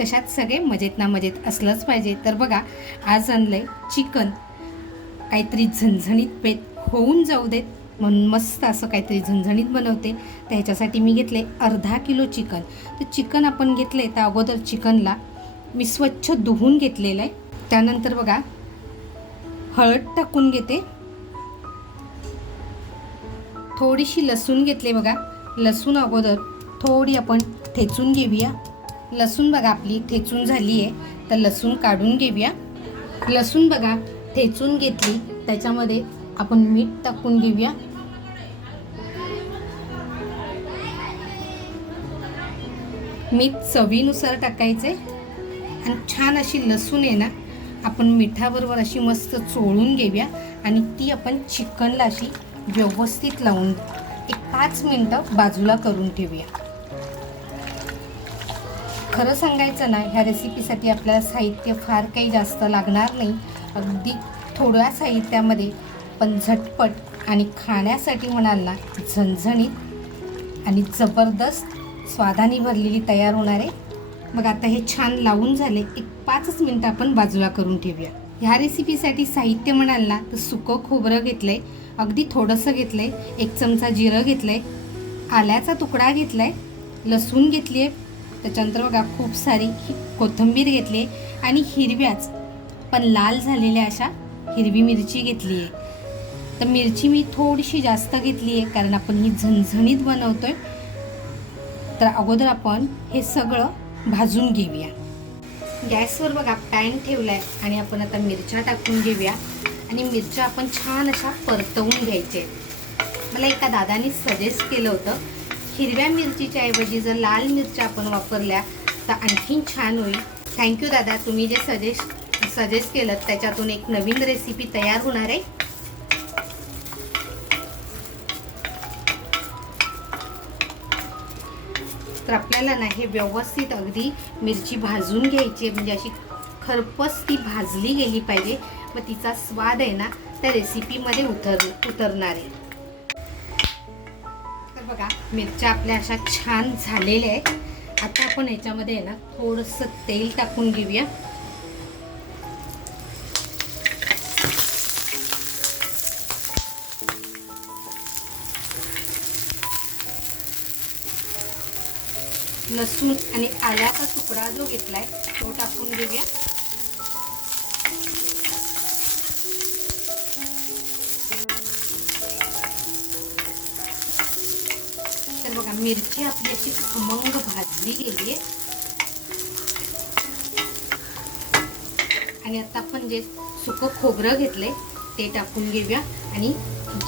कशात सगळे मजेत ना मजेत असलंच पाहिजे. तर बघा आज आणलंय चिकन. काहीतरी झणझणीत पेट होऊन जाऊ देत म्हणून मस्त असं काहीतरी झणझणीत बनवते. तर ह्याच्यासाठी मी घेतले अर्धा किलो चिकन. तर चिकन आपण घेतले तर अगोदर चिकनला मी स्वच्छ धुवून घेतलेलं आहे. त्यानंतर बघा हळद टाकून घेते. थोडीशी लसूण घेतले. बघा लसूण अगोदर थोडी आपण ठेचून घेऊया. लसूण बघा आपली ठेचून झाली आहे. तर लसूण काढून घेऊया. लसूण बघा ठेचून घेतली. त्याच्यामध्ये आपण मीठ टाकून घेऊया. मीठ चवीनुसार टाकायचे आणि छान अशी लसूण आहे ना आपण मिठाबरोबर अशी मस्त चोळून घेऊया आणि ती आपण चिकनला अशी व्यवस्थित लावून एक 5 मिनटं बाजूला करून ठेवूया. खरं सांगायचं ना ह्या रेसिपीसाठी आपल्याला साहित्य फार काही जास्त लागणार नाही. अगदी थोड्या साहित्यामध्ये पण झटपट आणि खाण्यासाठी म्हणाल ना झणझणीत आणि जबरदस्त स्वादाने भरलेली तयार होणार आहे. मग आता हे छान लावून झाले. एक 5 मिनटं आपण बाजूला करून ठेवूया. ह्या रेसिपीसाठी साहित्य म्हणाल ना तर सुकं खोबरं घेतलं आहे, अगदी थोडंसं घेतलं आहे. 1 चमचा जिरं घेतलं आहे, आल्याचा तुकडा घेतला आहे, लसूण घेतली आहे. त्याच्यानंतर बघा खूप सारी कोथिंबीर घेतली आहे आणि हिरव्याच पण लाल झालेल्या अशा हिरवी मिरची घेतली आहे. तर मिरची मी थोडीशी जास्त घेतली आहे कारण आपण ही झणझणीत बनवतो आहे. तर अगोदर आपण हे सगळं भाजून घेऊया. गॅसवर बघा पॅन ठेवला आहे आणि आपण आता मिरच्या टाकून घेऊया आणि मिरच्या आपण छान अशा परतवून घ्यायचे. मला एका दादानी सजेस्ट केलं होतं हिरव्या मिरचीच्या ऐवजी जर लाल मिरच्या आपण वापरल्या तर आणखीन छान होईल. थँक्यू दादा, तुम्ही जे सजेस्ट केलं त्याच्यातून एक नवीन रेसिपी तयार होणार आहे. तर आपल्याला ना हे व्यवस्थित अगदी मिरची भाजून घ्यायची म्हणजे अशी खरपूस ती भाजली गेली पाहिजे. मग तिचा स्वाद आहे ना त्या रेसिपीमध्ये उतरणार आहे. तर बघा मिरच्या आपल्या अशा छान झालेल्या आहेत. आता आपण याच्यामध्ये आहे ना थोडंसं तेल टाकून घेऊया. लसूण आणि आल्याचा तुकडा जो घेतलाय तो टाकून घेऊया. तर बघा मिरची आपली अशी खमंग भाजली गेली आहे आणि आता आपण जे सुकं खोबरं घेतलंय ते टाकून घेऊया आणि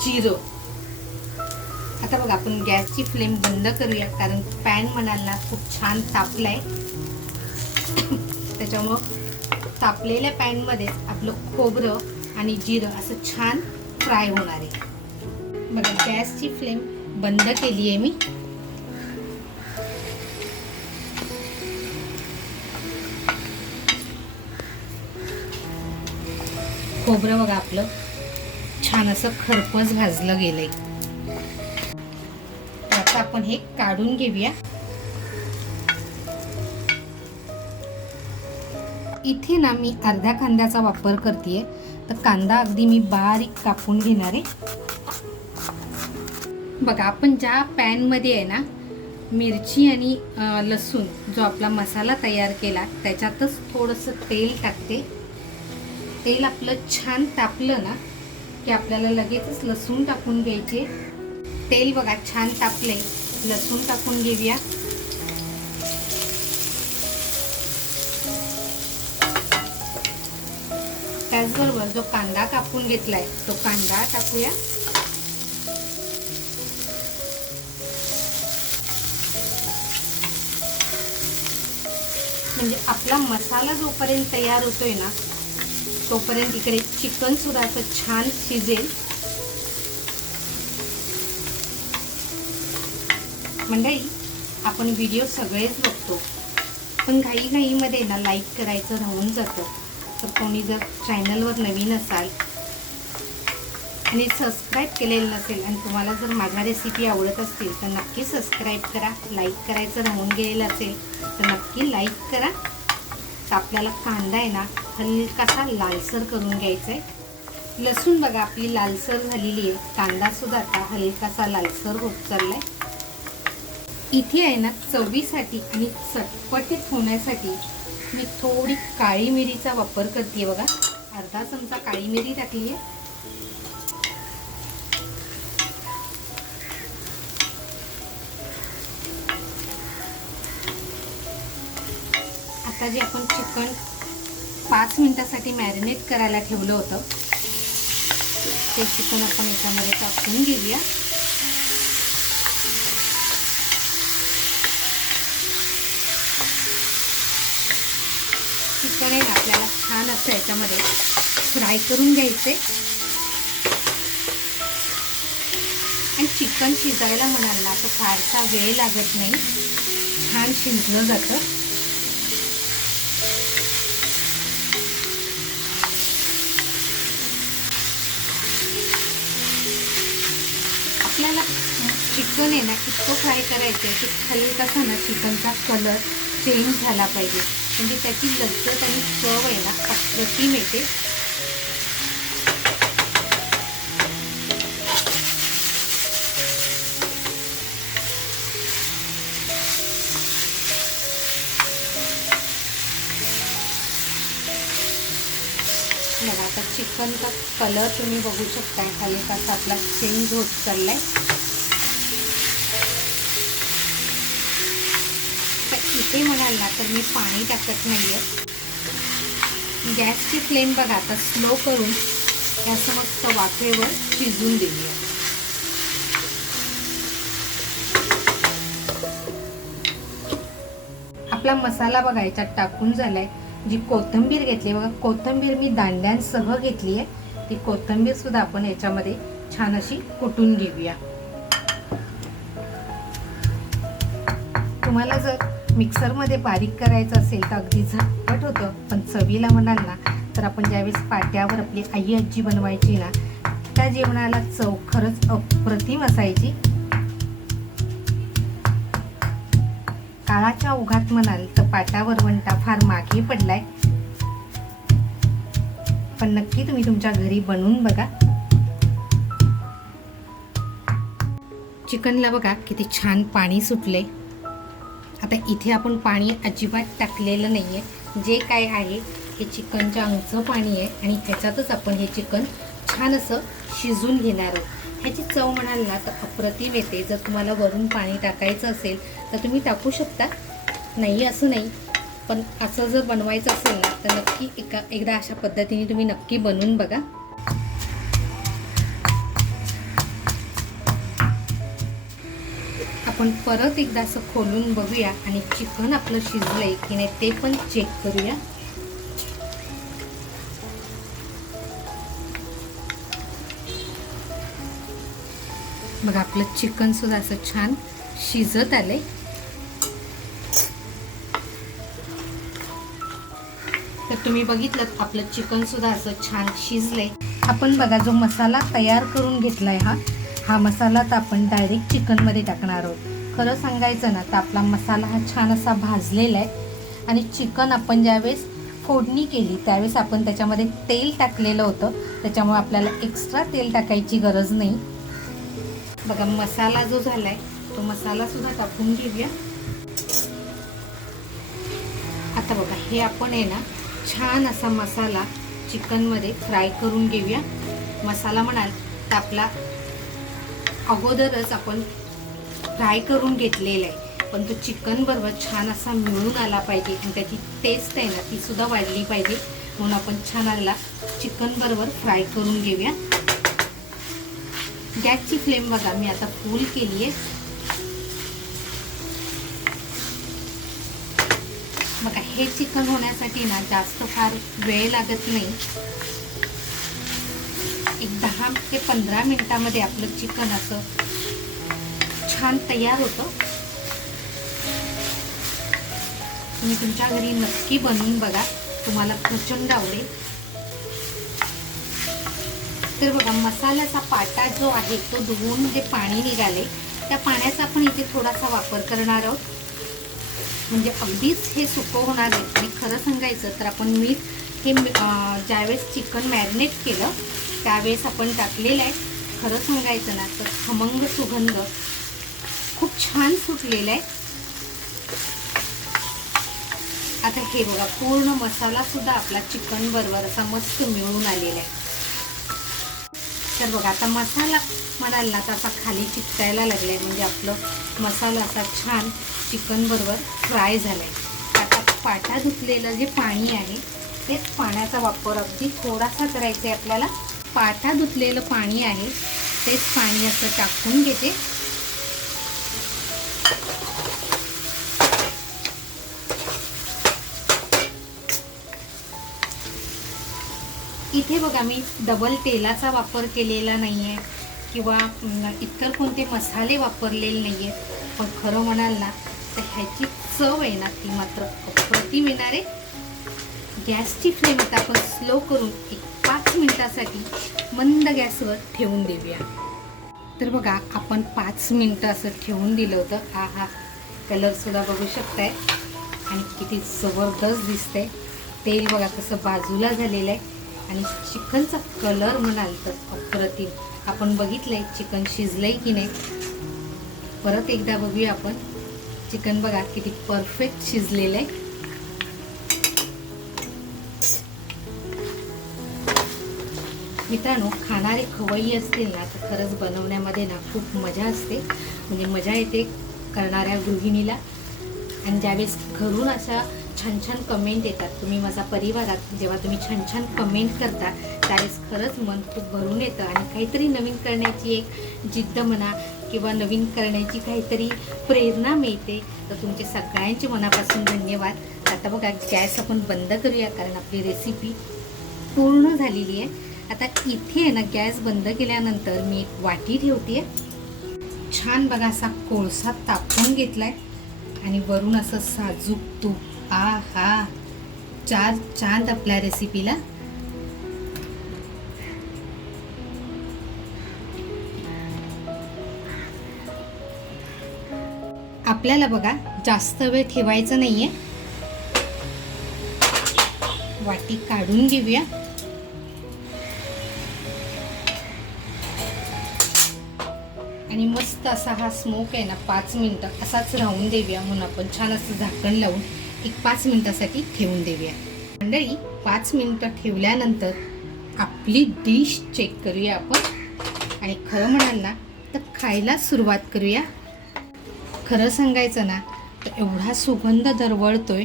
जिरं. आता बघा आपण गॅसची फ्लेम बंद करूया कारण पॅन म्हणाल ना खूप छान तापलाय. त्याच्यामुळं तापलेल्या पॅनमध्ये आपलं खोबरं आणि जिरं असं छान फ्राय होणार आहे. बघा गॅसची फ्लेम बंद केली आहे मी. खोबरं बघा आपलं छान असं खरपूस भाजलं गेलंय. आता आपण हे काढून घेऊया. इथे ना मी अर्ध्या कांद्याचा वापर करतेय. तर कांदा अगदी मी बारीक कापून घेणार आहे. बघा आपण ज्या पॅन मध्ये आहे ना मिरची आणि लसूण जो आपला मसाला तयार केला त्याच्यातच थोडंसं तेल टाकते. तेल आपलं छान तापलं ना की आपल्याला लगेचच लसूण टाकून घ्यायचे. तेल बघा छान तापले. लसूण टाकून घेऊया. त्याचबरोबर जो कांदा कापून घेतलाय तो कांदा टाकूया. म्हणजे आपला मसाला जोपर्यंत तयार होतोय ना तोपर्यंत इकडे चिकन सुद्धा असं छान शिजेल. मंडळी आपण व्हिडिओ सगळेच बघतो पण घाईमध्ये ना लाईक करायचं राहून जातं. तर कोणी जर चॅनलवर नवीन असाल आणि सबस्क्राईब केलेलं नसेल आणि तुम्हाला जर माझ्या रेसिपी आवडत असतील तर नक्की सबस्क्राईब करा. लाईक करायचं राहून गेलेलं असेल तर नक्की लाईक करा तर आपल्याला कांदा आहे ना हलकासा लालसर करून घ्यायचा आहे. लसूण बघा आपली लालसर झालेली आहे. कांदा सुद्धा आता हलकासा लालसर होत चाललाय. इथे आहे ना चवीसाठी आणि चटपटीत होण्यासाठी मी थोडी काळी मिरीचा वापर करते बघा. अर्धा चमचा काळी मिरी टाकली आहे. आता जे आपण चिकन 5 मिनिटासाठी मॅरिनेट करायला ठेवलं होतं ते चिकन आपण याच्यामध्ये टाकून घेऊया. चिकन आहे ना आपल्याला छान असं याच्यामध्ये फ्राय करून घ्यायचे. आणि चिकन शिजायला म्हणाल ना तर फारसा वेळ लागत नाही, छान शिजलं जातं. आपल्याला चिकन आहे ना इतकं फ्राय करायचं आहे की हलकासा ना चिकनचा कलर चेंज झाला पाहिजे, म्हणजे त्याची लज्जत आणि चव आहे ना अप्रतिम येते. बघा आता चिकनचा कलर तुम्ही बघू शकता हलकासा आपला चेंज होत चाललाय. इथे म्हणाल ना तर मी पाणी टाकत नाहीये. गॅसची फ्लेम बघा आता स्लो करून याचं मस्त वाफेवर शिजून देऊया. आपला मसाला बघा याच्यात टाकून झालाय. जी कोथिंबीर घेतली बघा, कोथिंबीर मी दांड्यांसह घेतली आहे. ती कोथिंबीर सुद्धा आपण याच्यामध्ये छान अशी कुटून घेऊया. तुम्हाला जर मिक्सरमध्ये बारीक करायचं असेल तर अगदी झटपट होतं, पण चवीला म्हणाल ना तर आपण ज्यावेळेस पाट्यावर आपली आई आजी बनवायची ना त्या जेवणाला चव खरंच अप्रतिम असायची. काळाच्या ओघात म्हणाल तर पाटा वरवंटा फार मागे पडलाय, पण नक्की तुम्ही तुमच्या घरी बनवून बघा. चिकनला बघा किती छान पाणी सुटले. आता इथे आपण पाणी अजिबात टाकलेलं नाहीये. जे काय आहे हे चिकनच्या अंगचं पाणी आहे आणि ह्याच्यातच आपण हे चिकन छान असं शिजून घेणार आहोत. ह्याची चव म्हणाल ना तर अप्रतिम येते. जर तुम्हाला वरून पाणी टाकायचं असेल तर तुम्ही टाकू शकता, नाही असं नाही, पण असं जर बनवायचं असेल ना तर नक्की एकदा अशा पद्धतीने तुम्ही नक्की बनवून बघा. आपण परत एकदा असं खोलून बघूया आणि चिकन आपलं शिजलंय की नाही ते पण चेक करूया. बघा आपलं चिकन सुद्धा असं छान शिजत आलंय. तर तुम्ही बघितलं आपलं चिकन सुद्धा असं छान शिजलंय. आपण बघा जो मसाला तयार करून घेतलाय हा मसाला तर आपण डायरेक्ट चिकनमध्ये टाकणार आहोत. खरं सांगायचं ना तर आपला मसाला हा छान असा भाजलेला आहे आणि चिकन आपण ज्यावेळेस फोडणी केली त्यावेळेस आपण त्याच्यामध्ये तेल टाकलेलं होतं, त्याच्यामुळे आपल्याला एक्स्ट्रा तेल टाकायची गरज नाही. बघा मसाला जो झालाय तो मसाला सुद्धा टाकून घेऊया. आता बघा हे आपण आहे ना छान असा मसाला चिकनमध्ये फ्राय करून घेऊया. मसाला म्हणाल तर आपला अगोदरच आपण फ्राय करून घेतलेला आहे, पण तो चिकन बरोबर छान असा मिळून आला पाहिजे आणि त्याची टेस्ट आहे ना ती सुद्धा वाढली पाहिजे, म्हणून आपण छान आला चिकन बरोबर फ्राय करून घेऊया. गॅसची फ्लेम बघा मी आता फुल केली आहे. बघा हे चिकन होण्यासाठी ना जास्त फार वेळ लागत नाही. एक 10 ते 15 मिनिटामध्ये आपलं चिकन असं छान तयार होतं. तुम्ही तुमच्या घरी नक्की बनवून बघा, तुम्हाला प्रचंड आवडेल. तर बघा मसाल्याचा पाटा जो आहे तो धुवून जे पाणी निघाले त्या पाण्याचा आपण इथे थोडासा वापर करणार आहोत. म्हणजे अगदीच हे सुकं होणार नाही. आणि खरं सांगायचं तर आपण मीठ हे ज्यावेळेस चिकन मॅरिनेट केलं त्यावेळेस आपण टाकलेलं आहे. खरं सांगायचं ना तर खमंग सुगंध खूप छान सुटलेला आहे. आता हे बघा पूर्ण मसाला सुद्धा आपला चिकन बरोबर असा मस्त मिळून आलेला आहे. तर बघा आता मसाला म्हणाल ना तर असा खाली चिकटायला लागलाय, म्हणजे आपलं मसाला असा छान चिकन बरोबर फ्राय झालाय. आता पाटा धुतलेलं जे पाणी आहे तेच पाण्याचा वापर अगदी थोडासा करायचा आहे आपल्याला. पाटा धुतलेलं पाणी आहे तेच पाणी असं टाकून घेते. इथे बघा मी डबल तेलाचा वापर केलेला नाही आहे किंवा इतर कोणते मसाले वापरलेले नाही आहेत. पण खरं म्हणाल ना तर ह्याची चव आहे ना ती मात्र अप्रतिम येणार आहे. गॅसची फ्लेम आता आपण स्लो करून एक 5 मिनिटासाठी मंद गॅसवर ठेवून देऊया. तर बघा आपण 5 मिनिटं असं ठेवून दिलं होतं. हा कलरसुद्धा बघू शकताय आणि किती जबरदस्त दिसतंय. तेल बघा कसं बाजूला झालेलं आहे आणि चिकनचा कलर म्हणाल तर अप्रतिम. आपण बघितलंय चिकन शिजलंय की नाही. परत एकदा बघूया आपण. चिकन बघा किती परफेक्ट शिजलेलं आहे. मित्रांनो खाणारे खवय्ये असतील ना तर खरंच बनवण्यामध्ये ना खूप मजा असते. म्हणजे मजा येते करणाऱ्या गृहिणीला. आणि ज्यावेळेस घरून अशा छान छान कमेंट येतात, तुम्ही माझा परिवारात जेव्हा तुम्ही छान छान कमेंट करता त्यावेळेस खरंच मन खूप भरून येतं आणि काहीतरी नवीन करण्याची एक जिद्द म्हणा किंवा नवीन करण्याची काहीतरी प्रेरणा मिळते. तर तुमचे सगळ्यांचे मनापासून धन्यवाद. आता बघा गॅस आपण बंद करूया कारण आपली रेसिपी पूर्ण झालेली आहे. आता इथे आहे ना गॅस बंद केल्यानंतर मी एक वाटी ठेवते. छान बघा असा कोळसा तापवून घेतलाय आणि वरून असं साजूक तूप. हा चांद आपल्या रेसिपीला. आपल्याला बघा जास्त वेळ ठेवायचं नाहीये. वाटी काढून घेऊया. आणि मस्त असा हा स्मोक आहे ना 5 मिनिटं असाच राहून देऊया. म्हणून आपण छान असं झाकण लावून एक 5 मिनिटासाठी ठेवून देऊया. मंडळी 5 मिनिटं ठेवल्यानंतर आपली डिश चेक करूया आपण. आणि खरं म्हणाल ना तर खायला सुरुवात करूया. खरं सांगायचं ना तर एवढा सुगंध दरवळतोय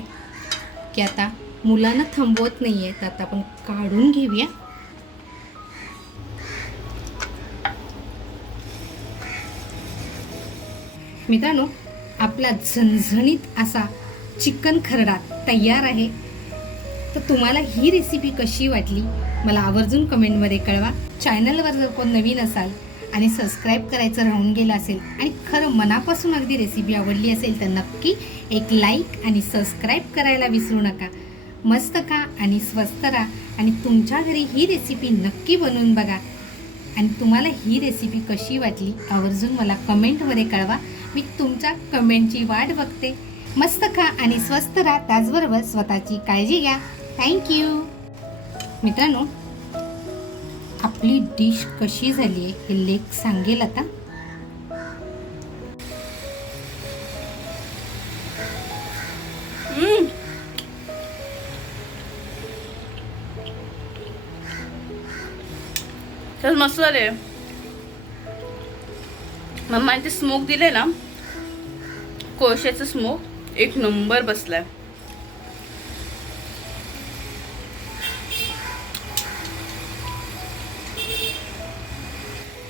की आता मुलांना थांबवत नाही आहे. तर आता आपण काढून घेऊया. मित्रांनो आपला झणझणीत असा चिकन खरडा तयार आहे. तर तुम्हाला ही रेसिपी कशी वाटली मला आवर्जून कमेंटमध्ये कळवा. चॅनलवर जर कोण नवीन असाल आणि सबस्क्राईब करायचं राहून गेलं असेल आणि खरं मनापासून अगदी रेसिपी आवडली असेल तर नक्की एक लाईक आणि सबस्क्राईब करायला विसरू नका. मस्त खा आणि स्वस्त राहा आणि तुमच्या घरी ही रेसिपी नक्की बनवून बघा. आणि तुम्हाला ही रेसिपी कशी वाटली आवर्जून मला कमेंटमध्ये कळवा. मी तुमच्या कमेंटची वाट बघते. मस्त खा आणि स्वस्त राहा. त्याचबरोबर स्वतःची काळजी घ्या. थँक्यू. मित्रांनो आपली डिश कशी झाली आहे हे लेख सांगेल आता. तर मस्त झाले. मम्माने ते स्मोक दिले ना कोळशाचं स्मोक एक नंबर बसलाय.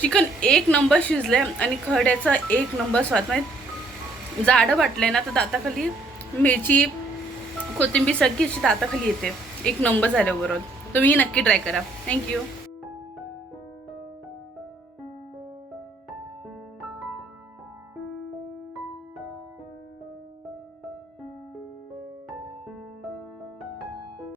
चिकन एक नंबर शिजलंय आणि खरड्याचा एक नंबर स्वाद. म्हणजे जाडं वाटलंय ना तर दाताखाली मिरची कोथिंबीर सगळी अशी दाताखाली येते. एक नंबर झालं ओव्हरऑल. तुम्ही नक्की ट्राय करा. थँक्यू.